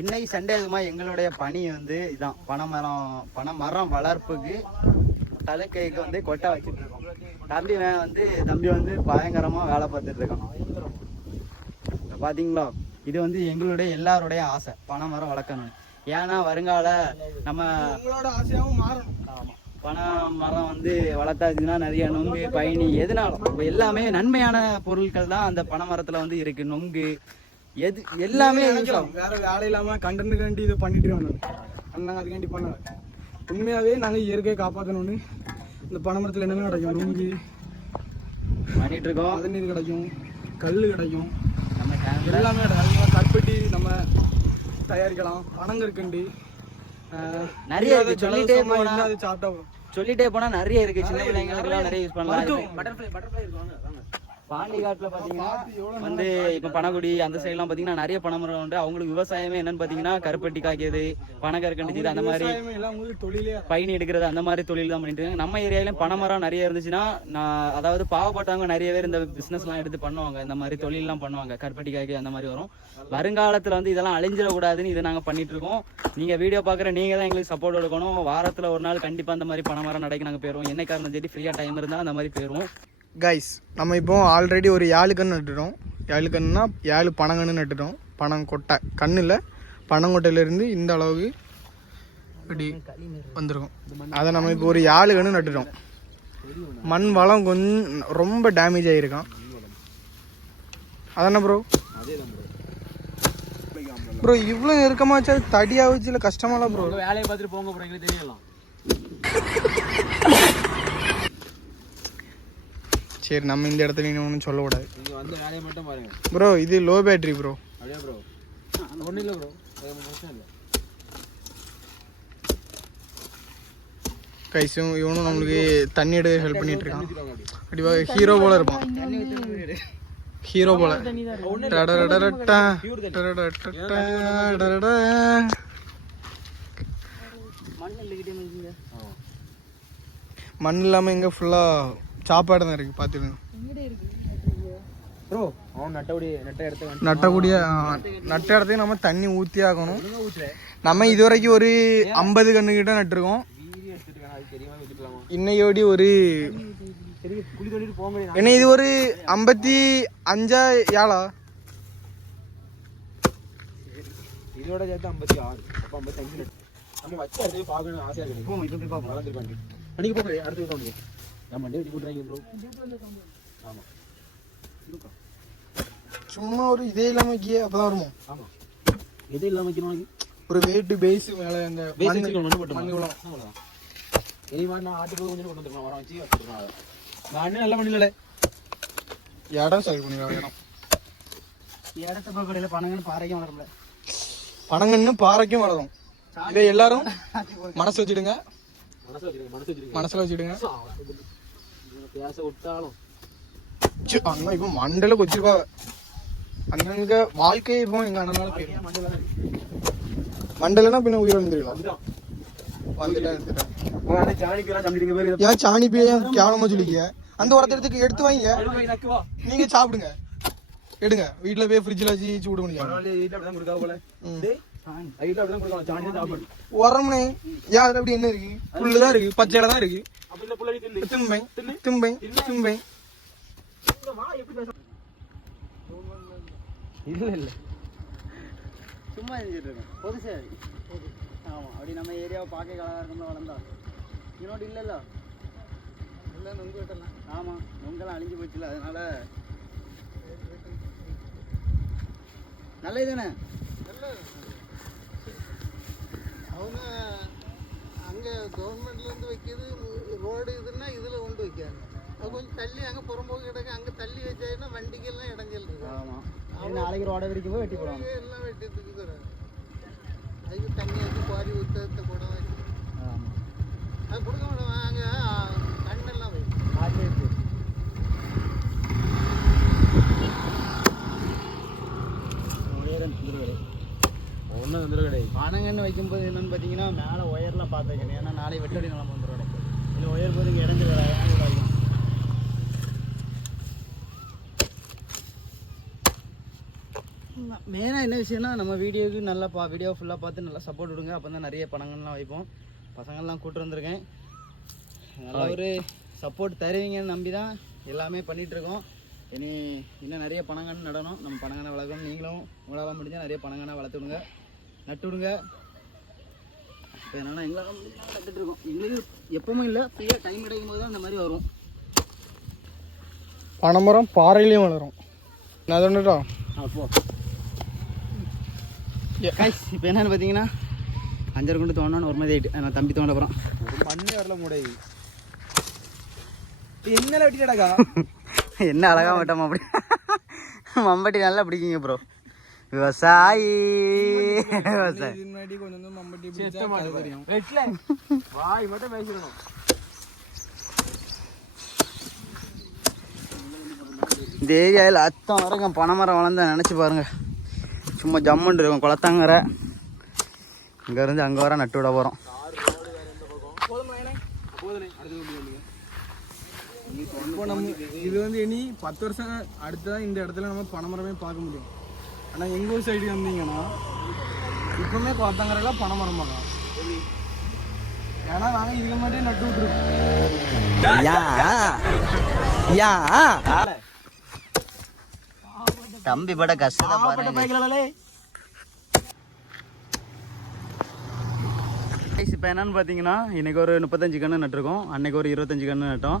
இன்னைக்கு சண்டே அதுமா எங்களுடைய பணி வந்து இதான் பனைமரம் வளர்ப்புக்கு தலைக்கைக்கு வந்து கொட்டை வச்சுட்டு இருக்கோம். தம்பி வந்து பயங்கரமா வேலை பார்த்துட்டு இருக்கான். பாத்தீங்களா, இது வந்து எங்களுடைய எல்லாருடைய ஆசை, பனைமரம் வளர்க்கணும். ஏன்னா வருங்கால நம்ம ஆசையாகவும் மாறணும். ஆமா, பனை மரம் வந்து வளர்த்தாச்சுன்னா நிறைய நொங்கு பயணி எதுனாலும் எல்லாமே நன்மையான பொருட்கள் தான் அந்த பனை மரத்துல வந்து இருக்கு. நொங்கு எது எல்லாமே வேற வேலை இல்லாம கண்டனுக்காண்டி இது பண்ணிட்டு இருக்கோம். நாங்கள் அதுக்காண்டி பண்ண உண்மையாவே நாங்கள் இயற்கையை காப்பாற்றணும்னு இந்த பனை மரத்தில் என்னென்ன கிடைக்கும், நொங்கு பண்ணிட்டு இருக்கோம். அதநீர் கிடைக்கும், கல் கிடைக்கும், நம்ம எல்லாமே கிடைக்கும். கற்பட்டி நம்ம தயாரிக்கலாம், பனங்கற்கண்டு நிறைய இருக்கு. சொல்லிட்டே போனா நிறைய இருக்கு. சின்ன பிள்ளைங்களுக்கு நிறைய யூஸ் பண்ணலாம். பட்டர்ஃப்ளை பாண்டிகாட்டுல பாத்தீங்கன்னா வந்து இப்ப பனகுடி அந்த சைட் எல்லாம் பாத்தீங்கன்னா நிறைய பனைமரம் உண்டு. அவங்களுக்கு விவசாயமே என்னன்னு பாத்தீங்கன்னா கருப்பட்டி காய்க்கிறது, பனங்கற்கண்டு அந்த மாதிரி பயணி எடுக்கிறது, அந்த மாதிரி தொழில் தான் பண்ணிட்டு இருக்காங்க. நம்ம ஏரியாலையும் பனைமரம் நிறைய இருந்துச்சுன்னா அதாவது பாவப்பட்டவங்க நிறைய பேர் இந்த பிசினஸ் எல்லாம் எடுத்து பண்ணுவாங்க, இந்த மாதிரி தொழில் எல்லாம் பண்ணுவாங்க. கருப்பட்டி காய்க்கு அந்த மாதிரி வரும். வருங்காலத்துல வந்து இதெல்லாம் அழிஞ்சிடக்கூடாதுன்னு இதை நாங்க பண்ணிட்டு இருக்கோம். நீங்க வீடியோ பாக்குற நீங்க தான் எங்களுக்கு சப்போர்ட் கொடுக்கணும். வாரத்துல ஒரு நாள் கண்டிப்பா அந்த மாதிரி பனைமரம் நடைக்கு நாங்க போயிருவோம். என்னைக்கா இருந்தாலும் சரி, ஃப்ரீயா டைம் இருந்தா அந்த மாதிரி போயிருவோம். கைஸ், நம்ம இப்போ ஆல்ரெடி ஒரு 7 கன்று நட்டுட்டோம். 7 கன்றுனா 7 பனங்கன்று நட்டுட்டோம். பனங்கொட்டை கண்ணில் பனங்கொட்டையிலேருந்து இந்த அளவுக்கு இப்படி வந்துருக்கும். அதை நம்ம இப்போ ஒரு 7 கன்று நட்டுட்டோம். மண் வளம் கொஞ்சம் ரொம்ப டேமேஜ் ஆகிருக்கான். அதானே ப்ரோ? ப்ரோ இவ்வளோ நெருக்கமாச்சு, அது தடியாக வச்சு இல்லை கஷ்டமாலாம் ப்ரோ? வேலையை பார்த்துட்டு போங்க ப்ரோ, எங்களுக்கு தெரியலாம். சரி, நம்ம இந்த இடத்துல நீங்கள் ஒன்றும் சொல்லக்கூடாது. நீங்கள் வந்து வேலையை மட்டும் பாருங்க ப்ரோ. இது லோ பேட்டரி ப்ரோ. அப்படியே ப்ரோ? ஒன்றும் இல்லை ப்ரோ, பிரச்சனை இல்லை. கைஸும் இவனும் நம்மளுக்கு தண்ணி எடுக்க ஹெல்ப் பண்ணிட்டு இருக்கான். அப்படி ஹீரோ போல இருப்பான், ஹீரோ போல. மண் இல்லாமல் இங்கே ஃபுல்லாக சாப்பாடு தான் இருக்கு. பார்த்துருங்க ப்ரோ. நட்ட இடத்துக்கு நம்ம தண்ணி ஊற்றி ஆகணும். நம்ம இது வரைக்கும் ஒரு 50 கன்று கிட்ட நட்டுருக்கோம். இன்னையோடி ஒரு என்ன, இது ஒரு 55 ஏழா, இதோட சேர்த்து 56. 55 நம்ம வச்ச இடத்துக்கு பார்க்கணும் ஆசையாக இருக்கும். இப்போ போய் பார்ப்போம். வளர்ந்துருப்பாங்க அன்றைக்கி போகிறேன். அடுத்து போக சும்மா ஒரு இதே இல்லாம அப்பதான் வருமோ? ஆமா, இதே இல்லாம வைக்கணும். ஒரு வெயிட் பேஸ் மேல அந்த நல்ல பண்ணிடல இடம் சரி பண்ணி இடத்த பக்கத்துல பனங்கன்னு பாறைக்கும் வளரல. பனங்கன்னு பாறைக்கும் வளரும். இதை எல்லாரும் மனசு வச்சுடுங்க, மனசுல வச்சுடுங்க. அண்ணா இப்ப மண்டல கொச்சிருப்பா. அங்க வாழ்க்கையே இப்போ எங்க அண்ணனால மண்டலன்னா பின்ன உயிர் வந்துருக்கலாம். ஏன் சாணி பேயா கேவலமா சொல்லிக்க? அந்த ஒருத்தருக்கு எடுத்து வாங்க, நீங்க சாப்பிடுங்க. எடுங்க, வீட்டுல போய் ஃப்ரிட்ஜ்ல வச்சு சூடு பண்ணிக்கலாம். உரம்னே ஏன் அதுல அப்படி என்ன இருக்கு? புல்லுதான் இருக்கு, பச்சையில தான் இருக்கு. தும்பை தும்பை தும்பை இல்ல இல்ல சும்மா இருந்துட்டு இருக்கோம். பொது சேவை. ஆமா, அப்படி நம்ம ஏரியாவை பார்க்க கலகா இருக்கும்போது வளர்ந்தா இன்னொரு இல்லைல்ல இல்லை நொங்கு வெட்டலாம். ஆமா, நொங்கெல்லாம் அழிஞ்சு போச்சுல, அதனால நல்லது தானே. அவங்க அங்கே கவர்மெண்ட்லேருந்து வைக்கிறது ரோடு இதுன்னா இதில் கொண்டு வைக்காங்க. அது கொஞ்சம் தள்ளி அங்கே புறம்போக்கு கிடக்கு, அங்கே தள்ளி வச்சாங்கன்னா வண்டிக்கெல்லாம் இடஞ்சல் இருக்கு. ஆமாம், நாளைக்கு ரோடை வரைக்கும் போய் வெட்டி போடுவாங்க. எல்லாம் வெட்டிட்டு தராங்க. அதுக்கு தண்ணி வச்சு குவாரி ஊற்ற குடம் வச்சு. ஆமாம், அது கொடுக்க மாட்டோம். அங்கே கண்ணெல்லாம் வை. ஒன்றும் வந்துடும் கிடையாது. பனங்கன்னு வைக்கும்போது என்னென்னு பார்த்தீங்கன்னா மேலே ஒயர்லாம் பார்த்து வைக்கணும். ஏன்னா நாளை வெட்டடி நிலம வந்துடும். இல்லை ஒயர் போது இங்கே இறஞ்சி வைக்கும். மெயினாக என்ன விஷயம்னா நம்ம வீடியோவுக்கு நல்லா வீடியோ ஃபுல்லாக பார்த்து நல்லா சப்போர்ட் விடுங்க. அப்போ தான் நிறைய பணங்கள்லாம் வைப்போம். பசங்கள்லாம் கூப்பிட்டு வந்திருக்கேன். நல்லா ஒரு சப்போர்ட் தருவீங்கன்னு நம்பி தான் எல்லாமே பண்ணிகிட்ருக்கோம். இன்னும் நிறைய பணங்கன்னு நடணும். நம்ம பணங்கனை வளர்க்கணும். நீங்களும் உங்களால் முடிஞ்சால் நிறைய பணங்கனை வளர்த்து விடுங்க, நட்டு விடுங்க. இப்போ என்னென்னா எங்களால் முடிஞ்சால் நட்டுட்ருக்கோம். எங்களுக்கு எப்பவுமே இல்லை, ஃப்ரீயாக டைம் கிடைக்கும் போது தான் இந்த மாதிரி வரும். பனைமரம் பாறையிலையும் வளரும். நான் சொன்னட்டா அப்போ இப்போ என்னென்னு பார்த்தீங்கன்னா 5 கொண்டு தோணான்னு ஒரு மாதிரி ஆகிட்டு. நான் தம்பி தோண்ட போகிறோம். மண்ணே வரல முடையுது. என்னெல்லாம் வெட்டிட்டாக்கா என்ன அழகா மாட்டோம் அப்படி. மம்பட்டி நல்லா பிடிக்குங்க ப்ரோ. விவசாயி முன்னாடி கொஞ்சம் மம்பட்டி தெரியும். வாய் மட்டும் பேசிடணும். இந்த ஏரியாவில் அத்தம் வரைக்கும் பனைமரம் வளர்ந்தா நினச்சி பாருங்க. சும்மா ஜம்முன்னு இருக்கும். குளத்தாங்கரை இங்கேருந்து அங்கே வர நட்டு விட போகிறோம். இப்போ நம்ம இது வந்து இனி 10 வருஷம் அடுத்ததான் இந்த இடத்துல நம்ம பனைமரமே பார்க்க முடியும். ஆனால் எங்கள் ஊர் சைடு வந்தீங்கன்னா இப்பவுமே குளத்தாங்கரையில் பனைமரம் பார்க்கலாம். ஏன்னா நாங்கள் இதுக்கு மட்டும் நட்டு விட்டுருக்கோம். தம்பி பட கஷ்டம் பாருங்க. இப்போ என்னன்னு பார்த்தீங்கன்னா இன்றைக்கி ஒரு 35 கன்று நட்டுருக்கோம். அன்றைக்கி ஒரு 25 கன்று நட்டோம்.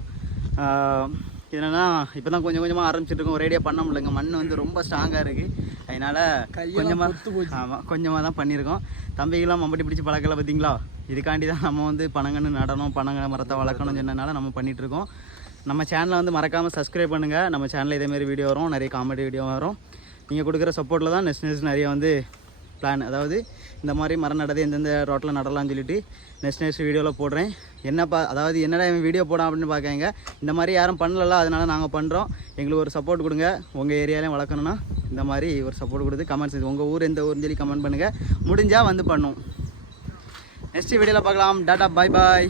என்னென்னா இப்போ தான் கொஞ்சம் கொஞ்சமாக ஆரம்பிச்சிட்ருக்கோம். ஒரு ஐடியா பண்ண முடியலங்க. மண் வந்து ரொம்ப ஸ்ட்ராங்காக இருக்குது. அதனால் கொஞ்சமாக தான் பண்ணியிருக்கோம். தம்பிகளாம் மம்பட்டி பிடிச்சி பழக்கல பார்த்தீங்களா? இதுக்காண்டி தான் நம்ம வந்து பனங்கன்று நடணும், பனங்க மரத்தை வளர்க்கணும்னு சொன்னதுனால நம்ம பண்ணிகிட்ருக்கோம். நம்ம சேனலை வந்து மறக்காமல் சப்ஸ்கிரைப் பண்ணுங்கள். நம்ம சேனலில் இதேமாரி வீடியோ வரும், நிறைய காமெடி வீடியோ வரும். நீங்கள் கொடுக்குற சப்போர்ட்டில் தான் நெக்ஸ்ட் நிறைய வந்து பிளான், அதாவது இந்த மாதிரி மரம் நடது எந்தெந்த ரோட்டில் நடலாம்னு சொல்லிட்டு நெக்ஸ்ட் வீடியோவில் போடுறேன். அதாவது என்னடா இவன் வீடியோ போடான் அப்படின்னு பார்க்காங்க. இந்த மாதிரி யாரும் பண்ணல, அதனால நாங்கள் பண்ணுறோம். எங்களுக்கு ஒரு சப்போர்ட் கொடுங்க. உங்கள் ஏரியாலையும் வளர்க்கணுன்னா இந்த மாதிரி ஒரு சப்போர்ட் கொடுத்து கமெண்ட்ஸ் உங்கள் ஊர் எந்த ஊருன்னு சொல்லி கமெண்ட் பண்ணுங்கள். முடிஞ்சால் வந்து பண்ணும். நெக்ஸ்ட் வீடியோவில் பார்க்கலாம். டாடா, பாய் பாய்.